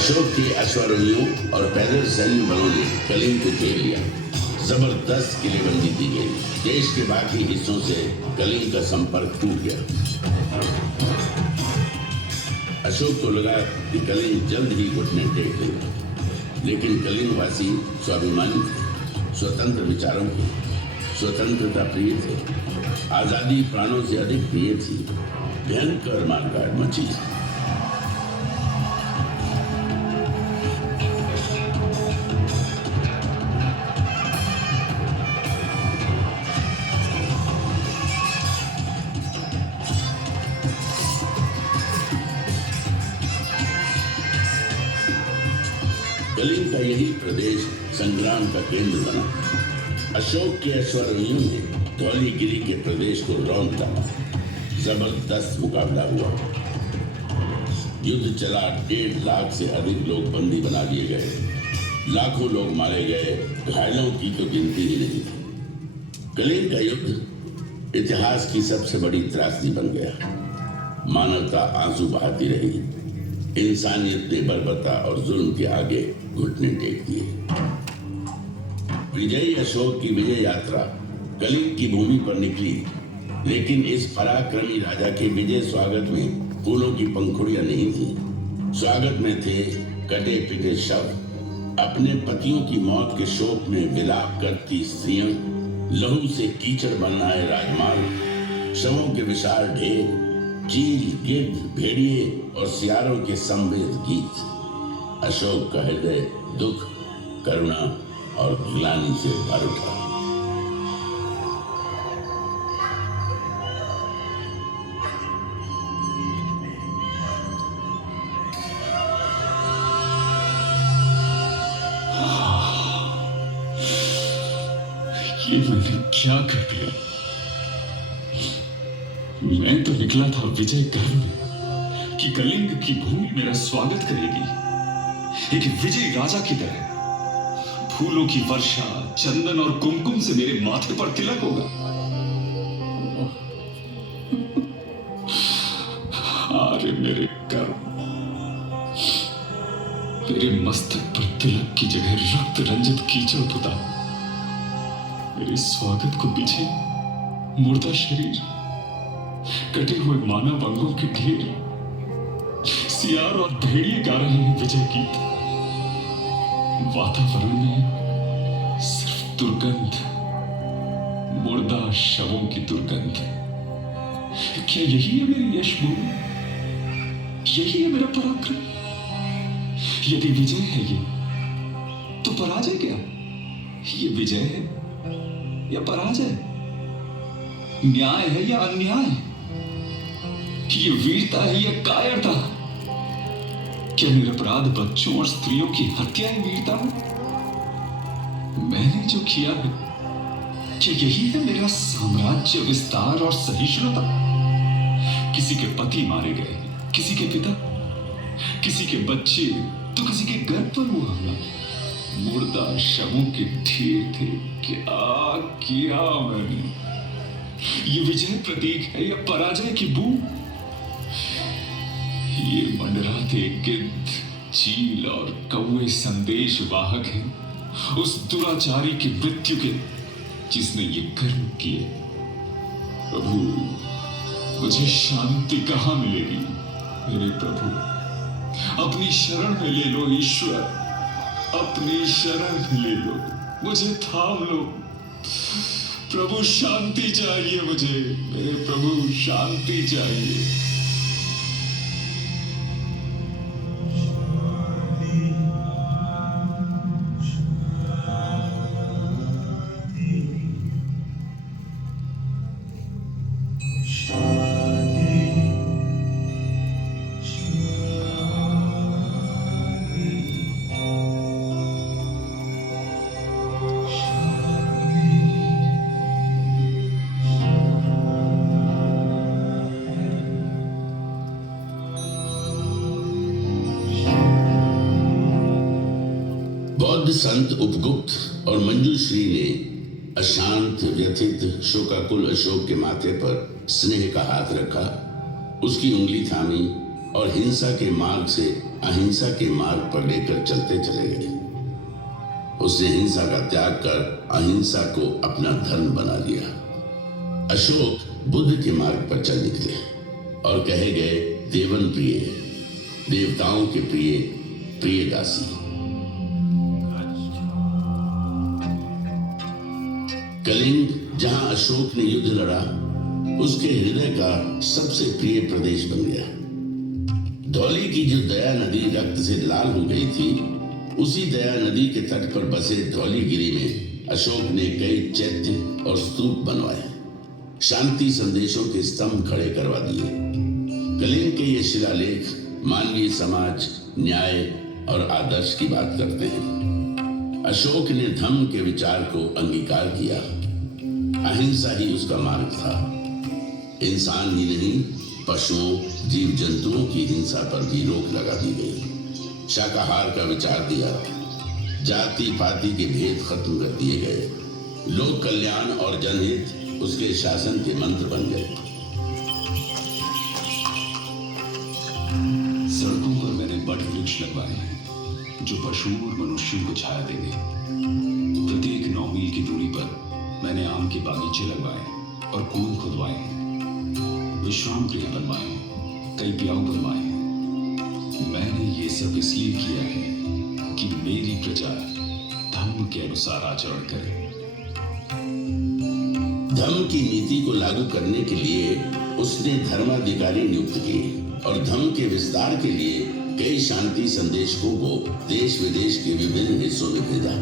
अशोक के अश्वारोहियों और पैदल सैन्य बलों ने कलिंग को घेर लिया। जबरदस्त किलेबंदी दी गई। देश के बाकी हिस्सों से कलिंग का संपर्क टूट गया। अशोक को लगा कि कलिंग जल्द ही घुटने टेक देगा, लेकिन कलिंग वासी स्वाभिमानी थे, स्वतंत्र विचारों के, स्वतंत्रता प्रिय थे। आजादी प्राणों से अधिक प्रिय थी। भयंकर मारकाट मची। कलिंग का यही प्रदेश संग्राम का केंद्र बना। अशोक के अश्वारोहियों ने धौलीगिरी के प्रदेश को रौंद डाला। जबरदस्त मुकाबला हुआ। युद्ध चला। 1.5 लाख से अधिक लोग बंदी बना लिए गए। लाखों लोग मारे गए। घायलों की तो गिनती ही नहीं थी। कलिंग का युद्ध इतिहास की सबसे बड़ी त्रासदी बन गया। मानवता आंसू बहाती रही। इंसानियत ने बर्बरता और जुल्म के आगे घुटने टेक दिए। विजयी अशोक की विजय यात्रा कलिंग की भूमि पर निकली, लेकिन इस पराक्रमी राजा के विजय स्वागत में फूलों की पंखुड़ियां नहीं थी। स्वागत में थे कटे पिटे शव, अपने पतियों की मौत के शोक में विलाप करती स्त्रियां, लहू से कीचड़ बनाए राजमार्ग, शवों के विशाल ढेर, चील, गिद्ध, भेड़िए और सियारों के संवेद गीत। अशोक का हृदय दुख, करुणा और ग्लानि से भर उठा। ये मैंने क्या कर दिया? मैं तो निकला था विजय घर में कि कलिंग की भूमि मेरा स्वागत करेगी, एक विजयी राजा की तरह। फूलों की वर्षा, चंदन और कुमकुम से मेरे माथे पर तिलक होगा। अरे मेरे कर्म, मेरे मस्तक पर तिलक की जगह रक्त रंजित कीचड़ पुता। मेरे स्वागत को पीछे मुर्दा शरीर, कटे हुए मानव अंगों के ढेर, सियार और भेड़िए गा रहे हैं विजय गीत। वातावरण में सिर्फ दुर्गंध, मुर्दा शवों की दुर्गंध। क्या यही है मेरी यश भूमि? यही है मेरा पराक्रम? यदि विजय है ये, तो पराजय क्या? ये विजय है या पराजय? न्याय है या अन्याय? ये वीरता है या कायरता? क्या निरपराध बच्चों और स्त्रियों की हत्या ही वीरता है? मैंने जो किया है, क्या यही है मेरा साम्राज्य विस्तार और सहिष्णुता? किसी के पति मारे गए, किसी के पिता, किसी के बच्चे, तो किसी के घर पर हुआ हमला। मुर्दा शवों के ढेर थे। क्या किया मैंने? ये विजय प्रतीक है या पराजय की बू? ये मंडराते गिद्ध, चील और कौवे संदेश वाहक हैं उस दुराचारी की मृत्यु के, जिसने ये कर्म किए। प्रभु, मुझे शांति कहां मिलेगी? मेरे प्रभु, अपनी शरण में ले लो ईश्वर, अपनी शरण में ले लो, मुझे थाम लो। प्रभु, शांति चाहिए मुझे। मेरे प्रभु, शांति चाहिए। बौद्ध संत उपगुप्त और मंजूश्री ने अशांत, व्यथित, शोकाकुल अशोक के माथे पर स्नेह का हाथ रखा, उसकी उंगली थामी और हिंसा के मार्ग से अहिंसा के मार्ग पर लेकर चलते चले गए। उसने हिंसा का त्याग कर अहिंसा को अपना धर्म बना लिया। अशोक बुद्ध के मार्ग पर चल निकले और कहे गए देवन प्रिय, देवताओं के प्रिय, प्रियदासी। कलिंग, जहां अशोक ने युद्ध लड़ा, उसके हृदय का सबसे प्रिय प्रदेश बन गया। धौली की जो दया नदी रक्त से लाल हो गई थी, उसी दया नदी के तट पर बसे धौलीगिरी में अशोक ने कई चैत्य और स्तूप बनवाए, शांति संदेशों के स्तंभ खड़े करवा दिए। कलिंग के ये शिलालेख मानवीय समाज, न्याय और आदर्श की बात करते हैं। अशोक ने धम्म के विचार को अंगीकार किया। अहिंसा ही उसका मार्ग था। इंसान ही नहीं, पशुओं, जीव जंतुओं की हिंसा पर भी रोक लगा दी गई। शाकाहार का विचार दिया। जाति पाति के भेद खत्म कर दिए गए। लोक कल्याण और जनहित उसके शासन के मंत्र बन गए। सड़कों पर मैंने बट वृक्ष लगवाए हैं जो पशुओं और मनुष्यों को छाया देंगे। प्रत्येक 9 मील की दूरी पर मैंने आम के बागीचे लगवाए और कुएं खुदवाए हैं। विश्राम गृह बनवाए हैं, कई ब्याह बनवाए हैं। मैंने ये सब इसलिए किया है कि मेरी प्रजा धर्म के अनुसार आचरण करे। धम्म की नीति को लागू करने के लिए उसने धर्माधिकारी नियुक्त किए और धम्म के विस्तार के लिए कई शांति संदेशकों को देश विदेश के विभिन्न हिस्सों में भेजा।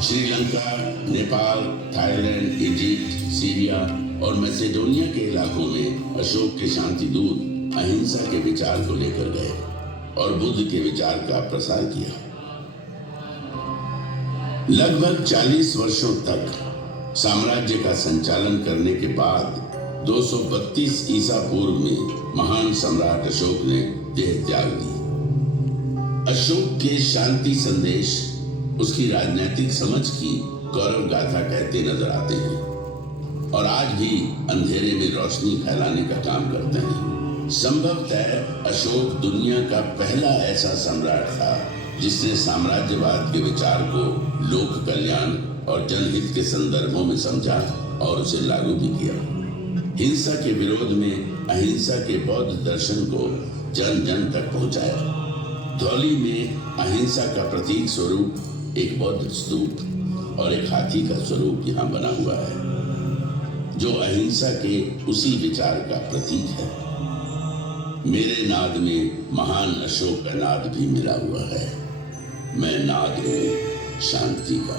Sri Lanka, Nepal, Thailand, Egypt, Syria और मैसेडोनिया के इलाकों में अशोक के शांति दूत अहिंसा के विचार को लेकर गए और बुद्ध के विचार का प्रसार किया। लगभग 40 वर्षों तक साम्राज्य का संचालन करने के बाद 232 ईसा पूर्व में महान सम्राट अशोक ने देह त्याग दी। अशोक के शांति संदेश उसकी राजनीतिक समझ की गौरव गाथा कहते नजर आते हैं और आज भी अंधेरे में रोशनी फैलाने का काम करते हैं। संभवतः अशोक दुनिया का पहला ऐसा सम्राट था जिसने साम्राज्यवाद के विचार को लोक कल्याण और जनहित के संदर्भों में समझा और उसे लागू भी किया। हिंसा के विरोध में अहिंसा के बौद्ध दर्शन को जन जन तक पहुंचाया। धौली में अहिंसा का प्रतीक स्वरूप एक बौद्ध स्तूप और एक हाथी का स्वरूप यहाँ बना हुआ है जो अहिंसा के उसी विचार का प्रतीक है। मेरे नाद में महान अशोक का नाद भी मिला हुआ है। मैं नाद हूँ शांति का।